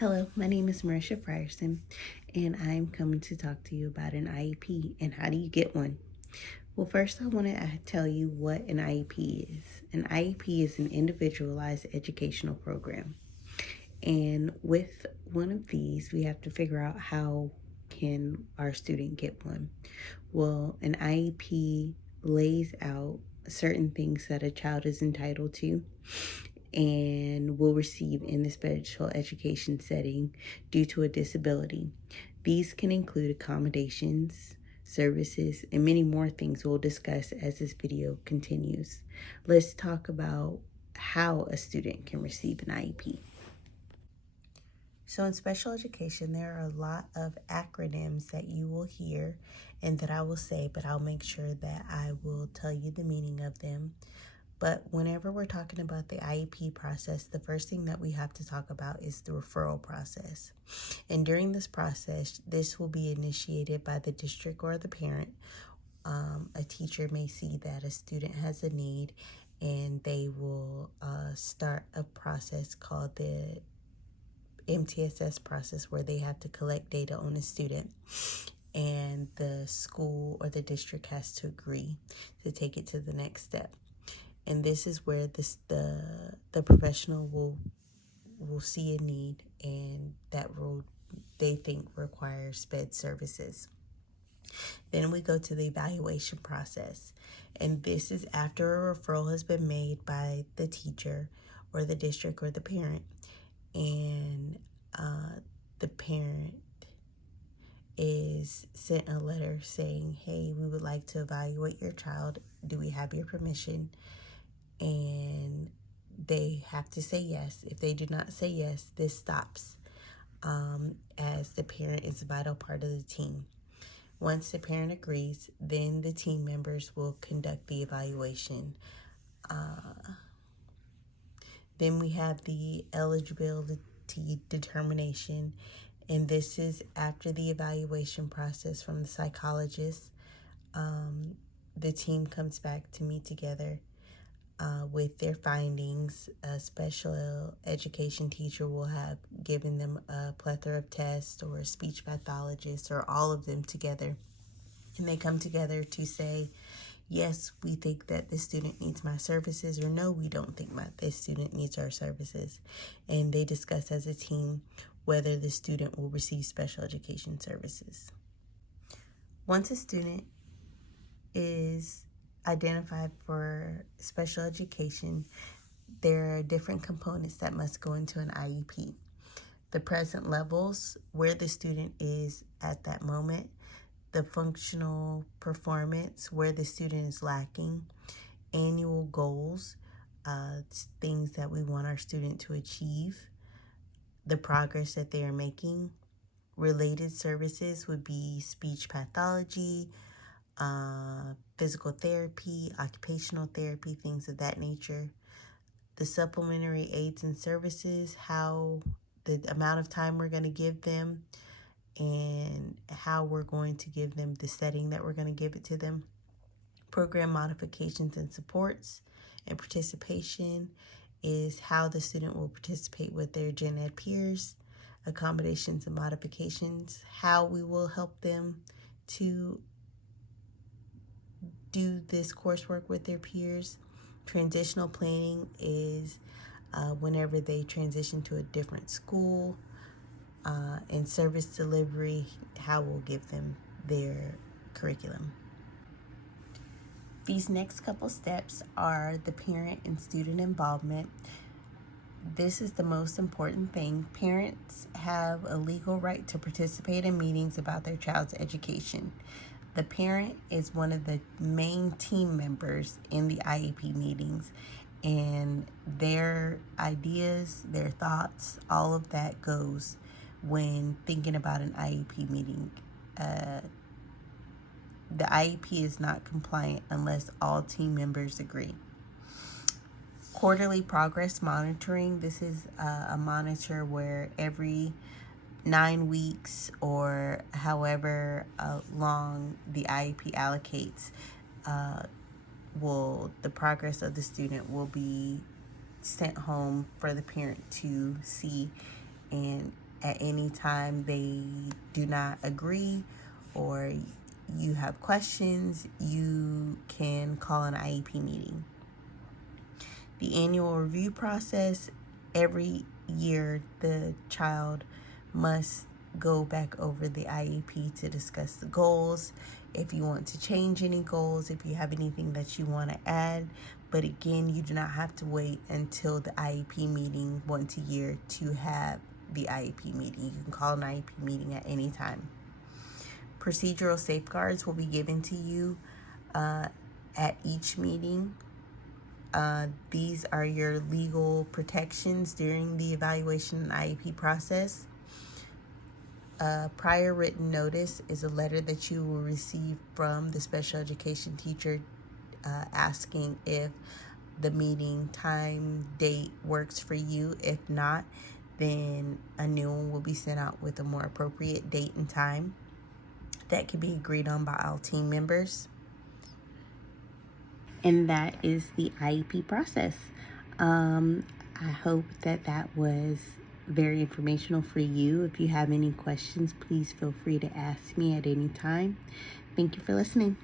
Hello, my name is Marisha Frierson, and I'm coming to talk to you about an IEP and how do you get one. Well, first, I want to tell you what an IEP is. An IEP is an individualized educational program, and with one of these, we have to figure out how can our student get one. Well, an IEP lays out certain things that a child is entitled to and will receive in the special education setting due to a disability. These can include accommodations, services, and many more things we'll discuss as this video continues. Let's talk about how a student can receive an IEP. So in special education, there are a lot of acronyms that you will hear and that I will say, but I'll make sure that I will tell you the meaning of them. But whenever we're talking about the IEP process, the first thing that we have to talk about is the referral process. And during this process, this will be initiated by the district or the parent. A teacher may see that a student has a need and they will start a process called the MTSS process where they have to collect data on a student, and the school or the district has to agree to take it to the next step. And this is where the professional will see a need and that will they think requires sped services. Then we go to the evaluation process, and this is after a referral has been made by the teacher or the district or the parent, and the parent is sent a letter saying, hey, we would like to evaluate your child. Do we have your permission? And they have to say yes. If they do not say yes, this stops, as the parent is a vital part of the team. Once the parent agrees, then the team members will conduct the evaluation. Then we have the eligibility determination, and this is after the evaluation process from the psychologist. The team comes back to meet together with their findings. A special education teacher will have given them a plethora of tests, or a speech pathologist, or all of them together. And they come together to say, yes, we think that this student needs my services, or no, we don't think that this student needs our services. And they discuss as a team whether the student will receive special education services. Once a student is identified for special education, there are different components that must go into an IEP. The present levels, where the student is at that moment, the functional performance, where the student is lacking, annual goals, things that we want our student to achieve, the progress that they are making. Related services would be speech pathology, physical therapy, occupational therapy, things of that nature. The supplementary aids and services, how the amount of time we're going to give them and how we're going to give them the setting that we're going to give it to them. Program modifications and supports and participation is how the student will participate with their gen ed peers. Accommodations and modifications, how we will help them to do this coursework with their peers. Transitional planning is whenever they transition to a different school. And service delivery, how we'll give them their curriculum. These next couple steps are the parent and student involvement. This is the most important thing. Parents have a legal right to participate in meetings about their child's education. The parent is one of the main team members in the IEP meetings, and their ideas, their thoughts, all of that goes when thinking about an IEP meeting. The IEP is not compliant unless all team members agree. Quarterly progress monitoring. This is a monitor where every 9 weeks or however long the IEP allocates, the progress of the student will be sent home for the parent to see, and at any time they do not agree or you have questions, you can call an IEP meeting. The annual review process, every year the child must go back over the IEP to discuss the goals, if you want to change any goals, if you have anything that you want to add. But again, you do not have to wait until the IEP meeting once a year to have the IEP meeting. You can call an IEP meeting at any time. Procedural safeguards will be given to you at each meeting. These are your legal protections during the evaluation and IEP process. Prior written notice is a letter that you will receive from the special education teacher asking if the meeting time, date works for you. If not, then a new one will be sent out with a more appropriate date and time that can be agreed on by all team members. And that is the IEP process. I hope that was very informational for you. If you have any questions, please feel free to ask me at any time. Thank you for listening.